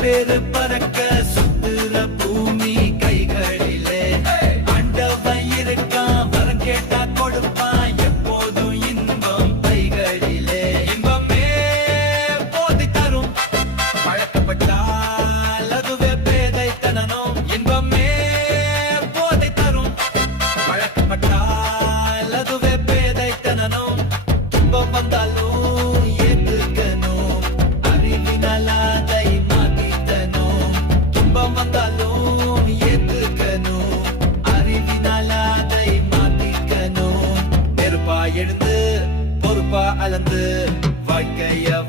பேரு பறக்க சுத்துற பூமி கைகளிலே ஆண்டவன் இருக்கான் வரம் கேட்டா கொடுப்பான் எப்போதும் இன்பம் பைகளிலே இன்பமே போதை தரும் பழக்கப்பட்டால் அதுவே பேதைத்தனம் இன்பமே போதை தரும் பழக்கப்பட்டால் அதுவே பேதைத்தனம் துன்பம் வந்தாலும் ஏத்துக்கணும் அறிவினால் அதை மாத்தித்தனும் துன்பம் வந்தாலும் ஏத்துக்கணும் அறிவினால் அதை மாத்திக்கணும் நெருப்பா எழுந்து பொறுப்பா அளந்து வாழ்க்கைய